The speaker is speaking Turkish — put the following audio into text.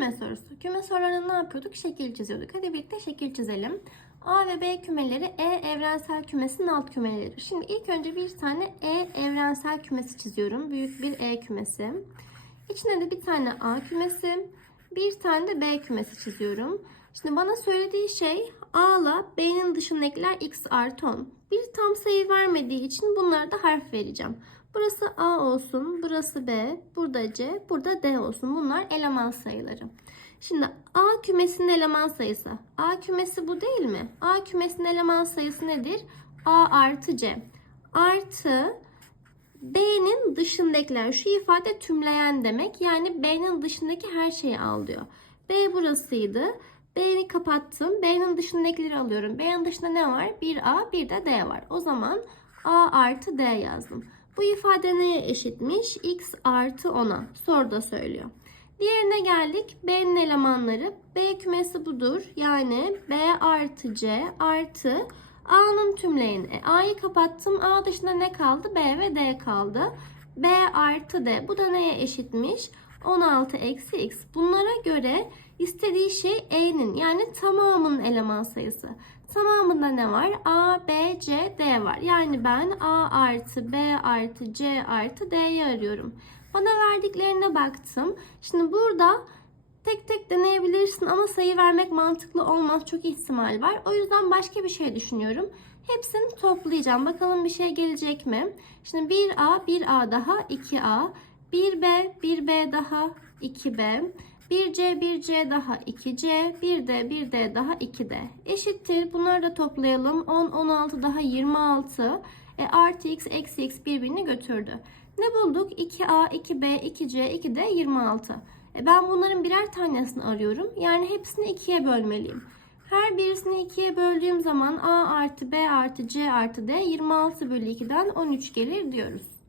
Küme sorusu. Küme sorularında ne yapıyorduk? Şekil çiziyorduk. Hadi birlikte şekil çizelim. A ve B kümeleri E evrensel kümesinin alt kümeleri. Şimdi ilk önce bir tane E evrensel kümesi çiziyorum. Büyük bir E kümesi. İçine de bir tane A kümesi, bir tane de B kümesi çiziyorum. Şimdi bana söylediği şey A ile B'nin dışındakiler x artı 10. Bir tam sayı vermediği için bunlara da harf vereceğim. Burası A olsun, burası B, burada C, burada D olsun. Bunlar eleman sayıları. Şimdi A kümesinin eleman sayısı. A kümesi bu değil mi? A kümesinin eleman sayısı nedir? A artı C. Artı B'nin dışındakiler. Şu ifade tümleyen demek. Yani B'nin dışındaki her şeyi al diyor. B burasıydı. B'ni kapattım. B'nin dışındakileri alıyorum. B'nin dışında ne var? Bir A, bir de D var. O zaman A artı D yazdım. Bu ifade neye eşitmiş? X artı 10'a. Soruda söylüyor. Diğerine geldik. B'nin elemanları. B kümesi budur. Yani B artı C artı A'nın tümleyeni. E, A'yı kapattım. A dışında ne kaldı? B ve D kaldı. B artı D. Bu da neye eşitmiş? 16 eksi X. Bunlara göre istediği şey E'nin yani tamamının eleman sayısı. Tamamında ne var? A, B, C, D var. Yani ben A artı B artı C artı D'yi arıyorum. Bana verdiklerine baktım. Şimdi burada tek tek deneyebilirsin ama sayı vermek mantıklı olmaz. Çok ihtimal var. O yüzden başka bir şey düşünüyorum. Hepsini toplayacağım. Bakalım bir şey gelecek mi? Şimdi 1A, 1A daha 2A, 1B, 1B daha 2B, 1C, 1C daha 2C, 1D, 1D daha 2D. Eşittir. Bunları da toplayalım. 10, 16 daha 26. E, artı x, eksi x birbirini götürdü. Ne bulduk? 2A, 2B, 2C, 2D 26. E, ben bunların birer tanesini arıyorum. Yani hepsini 2'ye bölmeliyim. Her birisini 2'ye böldüğüm zaman A artı B artı C artı D 26 bölü 2'den 13 gelir diyoruz.